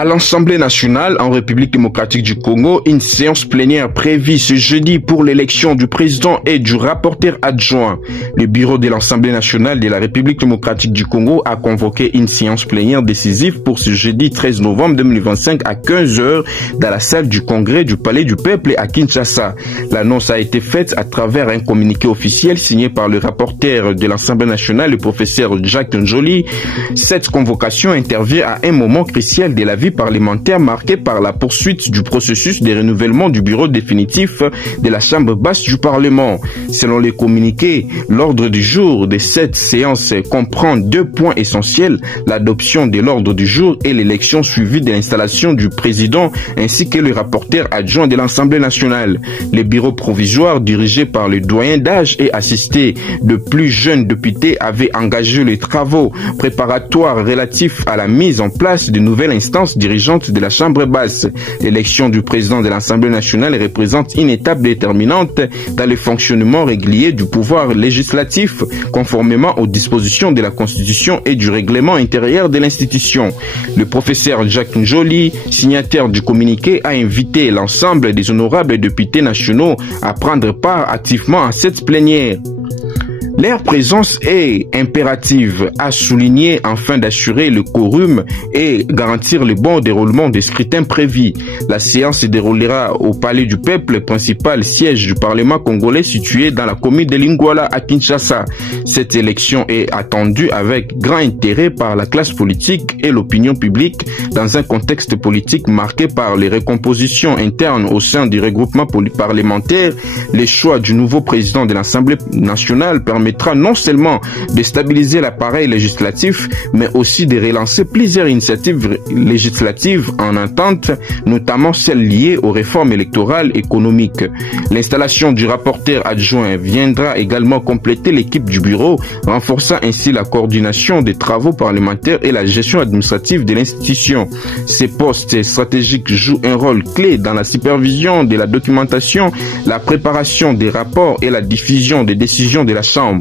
À l'Assemblée nationale en République démocratique du Congo, une séance plénière prévue ce jeudi pour l'élection du président et du rapporteur adjoint. Le bureau de l'Assemblée nationale de la République démocratique du Congo a convoqué une séance plénière décisive pour ce jeudi 13 novembre 2025 à 15 h dans la salle du congrès du Palais du Peuple à Kinshasa. L'annonce a été faite à travers un communiqué officiel signé par le rapporteur de l'Assemblée nationale, le professeur Jacques Njoli. Cette convocation intervient à un moment crucial de la vie parlementaire marqué par la poursuite du processus de renouvellement du bureau définitif de la Chambre basse du Parlement. Selon les communiqués, l'ordre du jour de cette séance comprend deux points essentiels, l'adoption de l'ordre du jour et l'élection suivie de l'installation du président ainsi que le rapporteur adjoint de l'Assemblée nationale. Le bureau provisoire dirigé par le doyen d'âge et assisté de plus jeunes députés avait engagé les travaux préparatoires relatifs à la mise en place de nouvelles instances dirigeante de la Chambre basse. L'élection du président de l'Assemblée nationale représente une étape déterminante dans le fonctionnement régulier du pouvoir législatif, conformément aux dispositions de la Constitution et du règlement intérieur de l'institution. Le professeur Jacques Njoli, signataire du communiqué, a invité l'ensemble des honorables députés nationaux à prendre part activement à cette plénière. Leur présence est impérative, a souligné afin d'assurer le quorum et garantir le bon déroulement des scrutins prévus. La séance se déroulera au Palais du Peuple, principal siège du Parlement congolais situé dans la commune de Lingwala à Kinshasa. Cette élection est attendue avec grand intérêt par la classe politique et l'opinion publique dans un contexte politique marqué par les recompositions internes au sein du regroupement parlementaire. Le choix du nouveau président de l'Assemblée nationale permettra non seulement de stabiliser l'appareil législatif, mais aussi de relancer plusieurs initiatives législatives en attente, notamment celles liées aux réformes électorales économiques. L'installation du rapporteur adjoint viendra également compléter l'équipe du bureau, renforçant ainsi la coordination des travaux parlementaires et la gestion administrative de l'institution. Ces postes stratégiques jouent un rôle clé dans la supervision de la documentation, la préparation des rapports et la diffusion des décisions de la Chambre.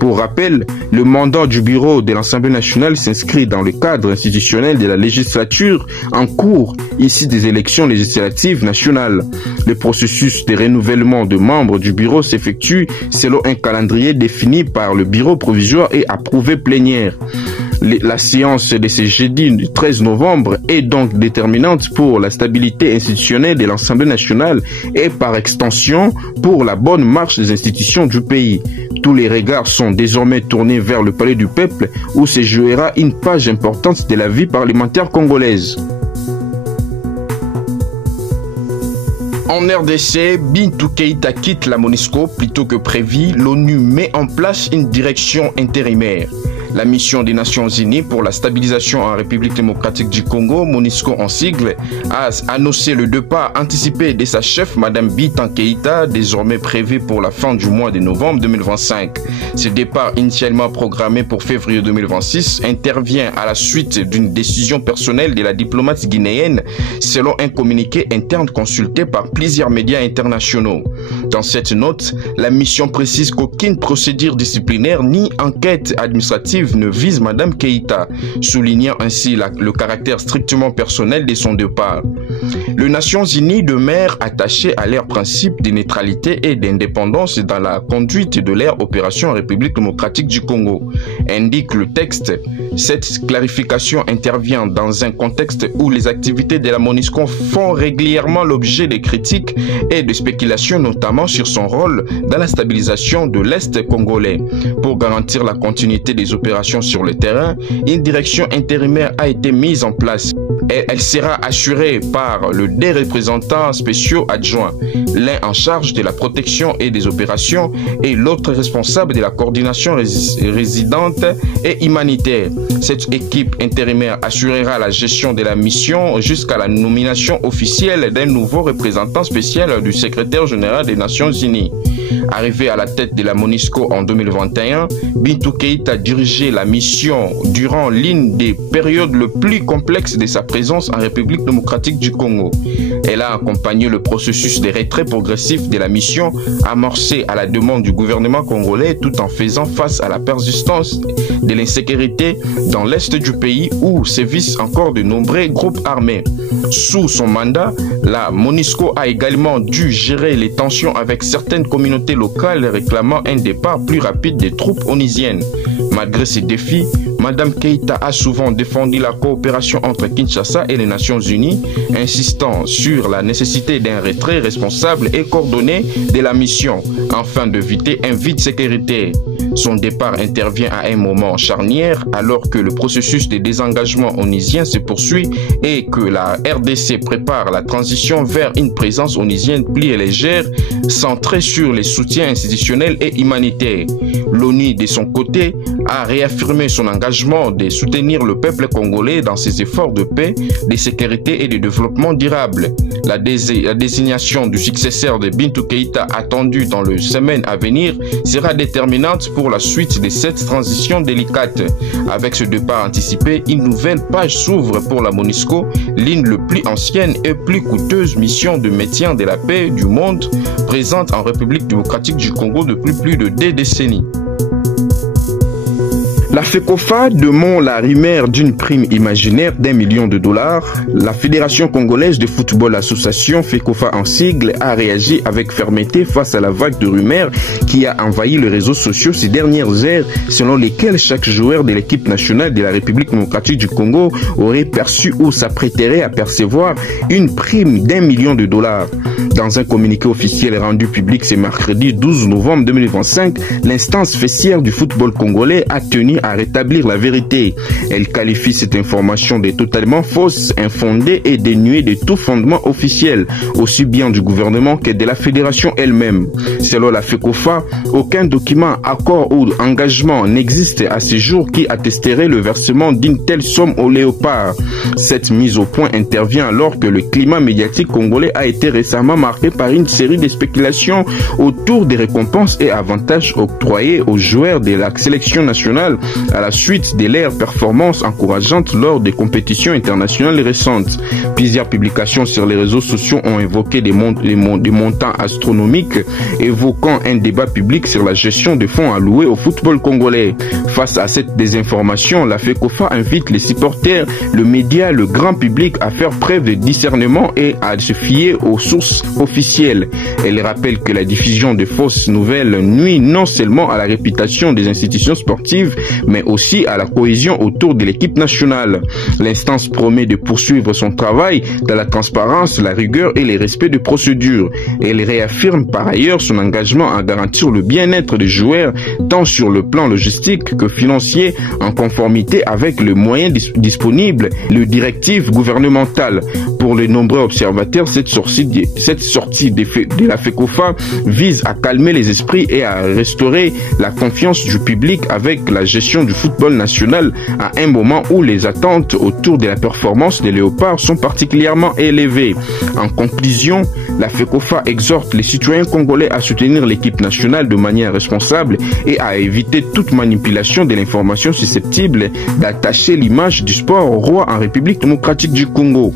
Pour rappel, le mandat du bureau de l'Assemblée nationale s'inscrit dans le cadre institutionnel de la législature en cours, ici des élections législatives nationales. Le processus de renouvellement de membres du bureau s'effectue selon un calendrier défini par le bureau provisoire et approuvé plénière. La séance de ce jeudi 13 novembre est donc déterminante pour la stabilité institutionnelle de l'Assemblée nationale et par extension pour la bonne marche des institutions du pays. Tous les regards sont désormais tournés vers le Palais du Peuple où se jouera une page importante de la vie parlementaire congolaise. En RDC, Bintou Keïta quitte la MONUSCO plutôt que prévu. L'ONU met en place une direction intérimaire. La mission des Nations Unies pour la stabilisation en République démocratique du Congo, MONUSCO en sigle, a annoncé le départ anticipé de sa chef, Madame Bintou Keïta, désormais prévu pour la fin du mois de novembre 2025. Ce départ, initialement programmé pour février 2026, intervient à la suite d'une décision personnelle de la diplomate guinéenne, selon un communiqué interne consulté par plusieurs médias internationaux. Dans cette note, la mission précise qu'aucune procédure disciplinaire ni enquête administrative ne vise Madame Keïta, soulignant ainsi le caractère strictement personnel de son départ. Les Nations Unies demeurent attachées à leurs principes de neutralité et d'indépendance dans la conduite de leurs opérations en République démocratique du Congo, indique le texte. Cette clarification intervient dans un contexte où les activités de la MONUSCO font régulièrement l'objet de critiques et de spéculations, notamment sur son rôle dans la stabilisation de l'Est congolais. Pour garantir la continuité des opérations sur le terrain, une direction intérimaire a été mise en place. Elle sera assurée par deux représentants spéciaux adjoints, l'un en charge de la protection et des opérations et l'autre responsable de la coordination résidente et humanitaire. Cette équipe intérimaire assurera la gestion de la mission jusqu'à la nomination officielle d'un nouveau représentant spécial du secrétaire général des Nations Unies. Arrivé à la tête de la MONUSCO en 2021, Bintou Keïta a dirigé la mission durant l'une des périodes les plus complexes de sa présence en République démocratique du Congo. Elle a accompagné le processus de retrait progressif de la mission amorcé à la demande du gouvernement congolais tout en faisant face à la persistance de l'insécurité dans l'est du pays où sévissent encore de nombreux groupes armés. Sous son mandat, la MONUSCO a également dû gérer les tensions avec certaines communautés locales réclamant un départ plus rapide des troupes onusiennes. Malgré ces défis, Madame Keïta a souvent défendu la coopération entre Kinshasa et les Nations Unies, insistant sur la nécessité d'un retrait responsable et coordonné de la mission, afin d'éviter un vide sécuritaire. Son départ intervient à un moment charnière alors que le processus de désengagement onusien se poursuit et que la RDC prépare la transition vers une présence onusienne plus légère, centrée sur les soutiens institutionnels et humanitaires. L'ONU, de son côté, a réaffirmé son engagement de soutenir le peuple congolais dans ses efforts de paix, de sécurité et de développement durable. La désignation du successeur de Bintou Keïta attendue dans les semaines à venir sera déterminante pour la suite de cette transition délicate. Avec ce départ anticipé, une nouvelle page s'ouvre pour la MONUSCO, l'une le plus ancienne et plus coûteuse mission de maintien de la paix du monde, présente en République démocratique du Congo depuis plus de 2 décennies. La FECOFA demande la rumeur d'une prime imaginaire d'1 million de dollars. La Fédération congolaise de football association FECOFA en sigle a réagi avec fermeté face à la vague de rumeurs qui a envahi les réseaux sociaux ces dernières heures, selon lesquelles chaque joueur de l'équipe nationale de la République démocratique du Congo aurait perçu ou s'apprêterait à percevoir une prime d'1 million de dollars. Dans un communiqué officiel rendu public ce mercredi 12 novembre 2025, l'instance fessière du football congolais a tenu à rétablir la vérité. Elle qualifie cette information de totalement fausse, infondée et dénuée de tout fondement officiel, aussi bien du gouvernement que de la fédération elle-même. Selon la FECOFA, aucun document, accord ou engagement n'existe à ce jour qui attesterait le versement d'une telle somme au léopard. Cette mise au point intervient alors que le climat médiatique congolais a été récemment marqué par une série de spéculations autour des récompenses et avantages octroyés aux joueurs de la sélection nationale à la suite de leurs performances encourageantes lors des compétitions internationales récentes. Plusieurs publications sur les réseaux sociaux ont évoqué des montants astronomiques, évoquant un débat public sur la gestion des fonds alloués au football congolais. Face à cette désinformation, la FECOFA invite les supporters, le média, le grand public à faire preuve de discernement et à se fier aux sources officielles. Elle rappelle que la diffusion de fausses nouvelles nuit non seulement à la réputation des institutions sportives, mais aussi à la cohésion autour de l'équipe nationale. L'instance promet de poursuivre son travail dans la transparence, la rigueur et le respect de procédures. Elle réaffirme par ailleurs son engagement à garantir le bien-être des joueurs, tant sur le plan logistique que financier, en conformité avec les moyens disponibles, les directives gouvernementales. Pour les nombreux observateurs, cette sortie de la FECOFA vise à calmer les esprits et à restaurer la confiance du public avec la gestion du football national à un moment où les attentes autour de la performance des léopards sont particulièrement élevées. En conclusion, la FECOFA exhorte les citoyens congolais à soutenir l'équipe nationale de manière responsable et à éviter toute manipulation de l'information susceptible d'attacher l'image du sport au roi en République démocratique du Congo.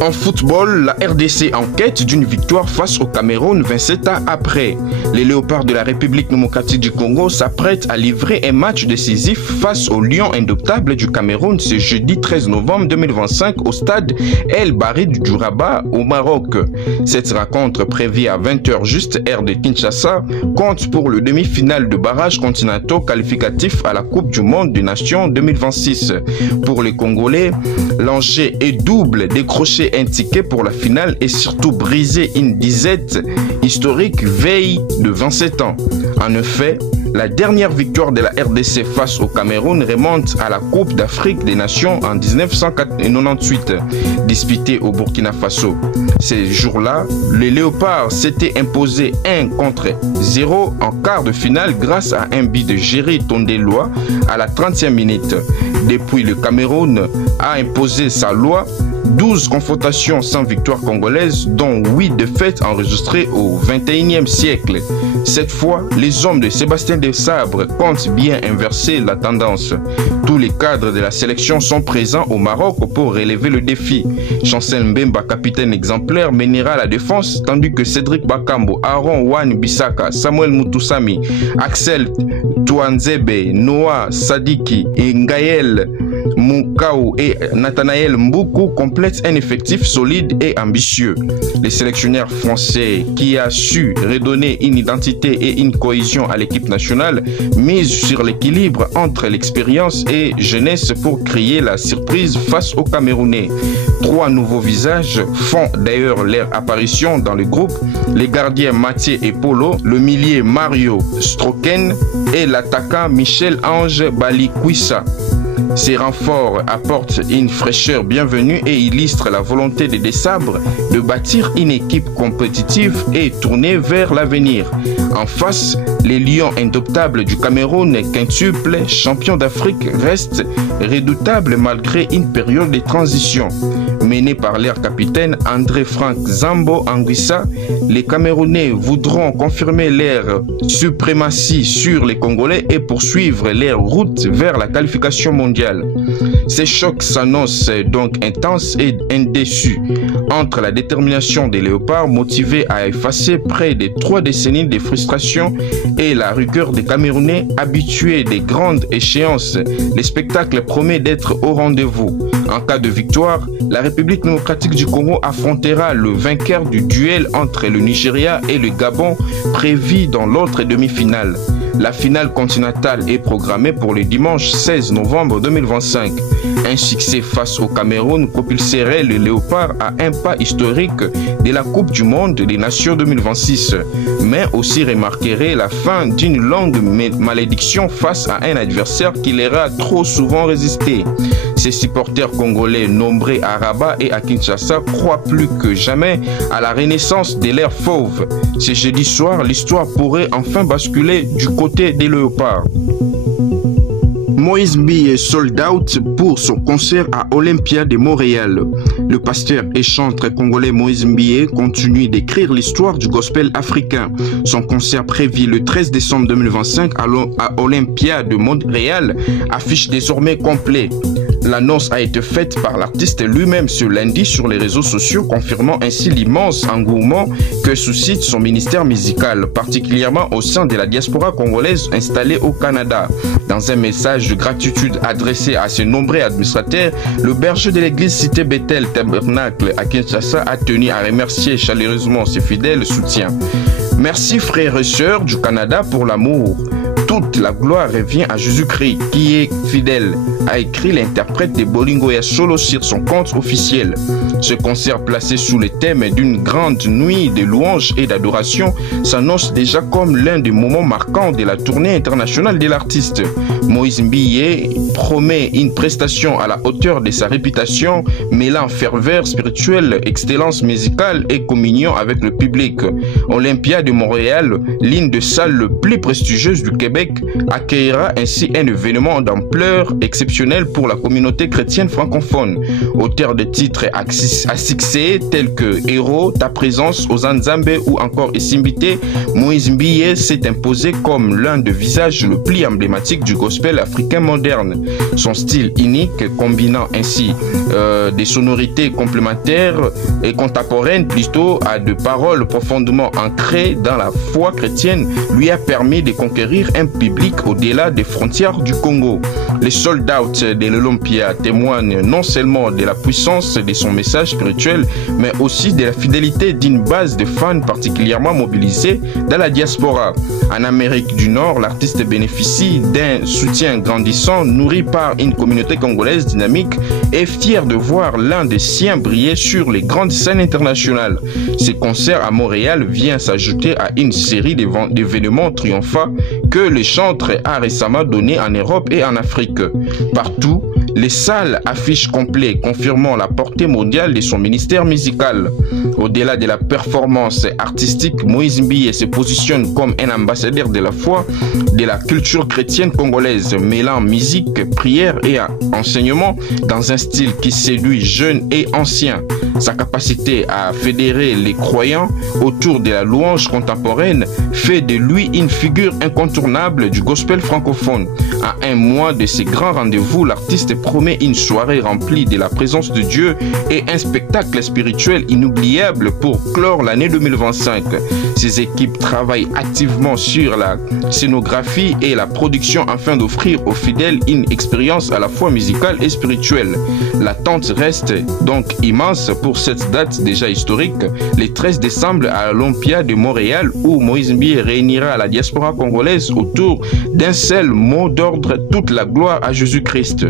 En football, la RDC en quête d'une victoire face au Cameroun 27 ans après. Les Léopards de la République démocratique du Congo s'apprêtent à livrer un match décisif face aux Lions indoptables du Cameroun ce jeudi 13 novembre 2025 au stade El Barid du Rabat au Maroc. Cette rencontre prévue à 20h juste heure de Kinshasa compte pour le demi-finale de barrage continentaux qualificatif à la Coupe du Monde des Nations 2026. Pour les Congolais, l'enjeu est double, décrocher un ticket pour la finale et surtout briser une disette historique veille de 27 ans. En effet, la dernière victoire de la RDC face au Cameroun remonte à la Coupe d'Afrique des Nations en 1998, disputée au Burkina Faso. Ces jours-là, les Léopards s'étaient imposés 1-0 en quart de finale grâce à un but de Jerry Tondeloa à la 30e minute. Depuis, le Cameroun a imposé sa loi 12 confrontations sans victoire congolaise, dont 8 défaites enregistrées au XXIe siècle. Cette fois, les hommes de Sébastien Desabre comptent bien inverser la tendance. Tous les cadres de la sélection sont présents au Maroc pour relever le défi. Chancel Mbemba, capitaine exemplaire, mènera la défense, tandis que Cédric Bakambo, Aaron Wan Bissaka, Samuel Mutusami, Axel Touanzebe, Noah Sadiki et Ngaël Moukao et Nathanaël Mboukou complètent un effectif solide et ambitieux. Les sélectionneurs français qui a su redonner une identité et une cohésion à l'équipe nationale mise sur l'équilibre entre l'expérience et jeunesse pour créer la surprise face aux Camerounais. 3 nouveaux visages font d'ailleurs leur apparition dans le groupe, les gardiens Mathieu et Polo, le milieu Mario Stroken et l'attaquant Michel-Ange Balikwissa. Ces renforts apportent une fraîcheur bienvenue et illustrent la volonté des Desabre de bâtir une équipe compétitive et tournée vers l'avenir. En face, les Lions indomptables du Cameroun, quintuple champion d'Afrique, restent redoutables malgré une période de transition. Menés par leur capitaine André-Franck Zambo Anguissa, les Camerounais voudront confirmer leur suprématie sur les Congolais et poursuivre leur route vers la qualification mondiale. Ces chocs s'annoncent donc intenses et indécis entre la détermination des Léopards motivés à effacer près de 3 décennies de frustration et la rigueur des Camerounais habitués des grandes échéances. Le spectacle promet d'être au rendez-vous. En cas de victoire, la République démocratique du Congo affrontera le vainqueur du duel entre le Nigeria et le Gabon prévu dans l'autre demi-finale. La finale continentale est programmée pour le dimanche 16 novembre 2025. Un succès face au Cameroun propulserait le Léopard à un pas historique de la Coupe du Monde des Nations 2026, mais aussi remarquerait la fin d'une longue malédiction face à un adversaire qui leur a trop souvent résisté. Ces supporters congolais nombreux à Rabat et à Kinshasa croient plus que jamais à la renaissance de l'ère fauve. Ce jeudi soir, l'histoire pourrait enfin basculer du côté des Léopards. Moïse Mbiye est sold out pour son concert à Olympia de Montréal. Le pasteur et chanteur congolais Moïse Mbiye continue d'écrire l'histoire du gospel africain. Son concert prévu le 13 décembre 2025 à Olympia de Montréal affiche désormais complet. L'annonce a été faite par l'artiste lui-même ce lundi sur les réseaux sociaux, confirmant ainsi l'immense engouement que suscite son ministère musical, particulièrement au sein de la diaspora congolaise installée au Canada. Dans un message de gratitude adressé à ses nombreux administrateurs, le berger de l'église Cité Bethel Tabernacle à Kinshasa a tenu à remercier chaleureusement ses fidèles soutiens. Merci frères et sœurs du Canada pour l'amour. Toute la gloire revient à Jésus-Christ qui est fidèle, a écrit l'interprète de Bolingo ya Solo sur son compte officiel. Ce concert placé sous le thème d'une grande nuit de louanges et d'adoration s'annonce déjà comme l'un des moments marquants de la tournée internationale de l'artiste. Moïse Mbiye promet une prestation à la hauteur de sa réputation, mêlant ferveur spirituelle, excellence musicale et communion avec le public. Olympia de Montréal, l'une des salles les plus prestigieuses du Québec, accueillera ainsi un événement d'ampleur exceptionnelle pour la communauté chrétienne francophone. Auteur de titres à succès tels que Héros, Ta présence, Ozanzambe ou encore Esimbité, Moïse Mbiye s'est imposé comme l'un des visages le plus emblématique du gospel africain moderne. Son style unique, combinant ainsi des sonorités complémentaires et contemporaines plutôt à de paroles profondément ancrées dans la foi chrétienne, lui a permis de conquérir un public au-delà des frontières du Congo. Les sold out de l'Olympia témoignent non seulement de la puissance de son message spirituel, mais aussi de la fidélité d'une base de fans particulièrement mobilisés dans la diaspora. En Amérique du Nord, l'artiste bénéficie d'un soutien grandissant, nourri par une communauté congolaise dynamique et fier de voir l'un des siens briller sur les grandes scènes internationales. Ce concert à Montréal vient s'ajouter à une série d'événements triomphants que le le chantre a récemment donné en Europe et en Afrique. Partout, les salles affichent complet, confirmant la portée mondiale de son ministère musical. Au-delà de la performance artistique, Moïse Mbiye se positionne comme un ambassadeur de la foi, de la culture chrétienne congolaise, mêlant musique, prière et enseignement dans un style qui séduit jeunes et anciens. Sa capacité à fédérer les croyants autour de la louange contemporaine fait de lui une figure incontournable du gospel francophone. À un mois de ces grands rendez-vous, l'artiste promet une soirée remplie de la présence de Dieu et un spectacle spirituel inoubliable pour clore l'année 2025. Ses équipes travaillent activement sur la scénographie et la production afin d'offrir aux fidèles une expérience à la fois musicale et spirituelle. L'attente reste donc immense pour cette date déjà historique, le 13 décembre à l'Olympia de Montréal, où Moïse Mbiye réunira la diaspora congolaise autour d'un seul mot d'ordre: toute la gloire à Jésus-Christ.